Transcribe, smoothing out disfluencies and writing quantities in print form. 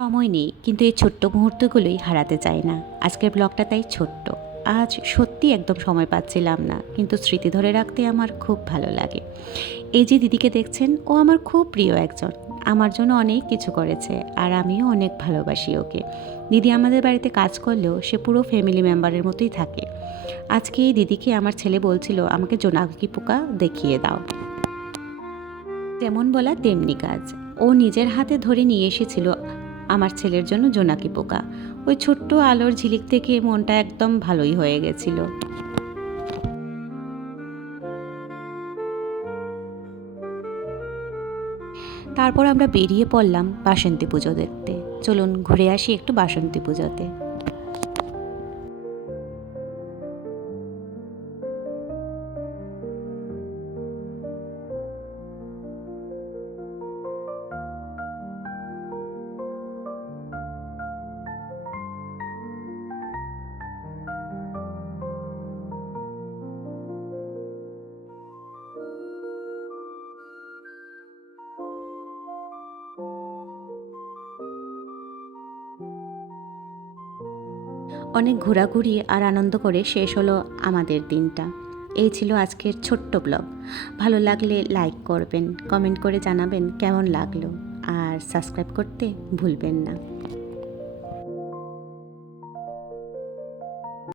সময় নেই, কিন্তু এই ছোট্ট মুহূর্তগুলোই হারাতে চাই না। আজকের ব্লগটা তাই ছোট্ট। আজ সত্যি একদম সময় পাচ্ছিলাম না, কিন্তু স্মৃতি ধরে রাখতে আমার খুব ভালো লাগে। এই যে দিদিকে দেখছেন, ও আমার খুব প্রিয় একজন। আমার জন্য অনেক কিছু করেছে, আর আমিও অনেক ভালোবাসি ওকে। দিদি আমাদের বাড়িতে কাজ করলেও সে পুরো ফ্যামিলি মেম্বারের মতোই থাকে। আজকে এই দিদিকে আমার ছেলে বলছিল আমাকে জোনাকি পোকা দেখিয়ে দাও। যেমন বলা তেমনি কাজ। ও নিজের হাতে ধরে নিয়ে এসেছিল আমার ছেলের জন্য জোনাকি পোকা। ওই ছোট্ট আলোর ঝিলিক থেকে মনটা একদম ভালোই হয়ে গেছিল। তারপর আমরা বেরিয়ে পড়লাম বাসন্তী পুজো দেখতে। চলুন ঘুরে আসি একটু বাসন্তী পুজোতে। অনেক ঘোরাঘুরি আর আনন্দ করে শেষ হলো আমাদের দিনটা। এই ছিল আজকের ছোট্ট ব্লগ। ভালো লাগলে লাইক করবেন, কমেন্ট করে জানাবেন কেমন লাগলো, আর সাবস্ক্রাইব করতে ভুলবেন না।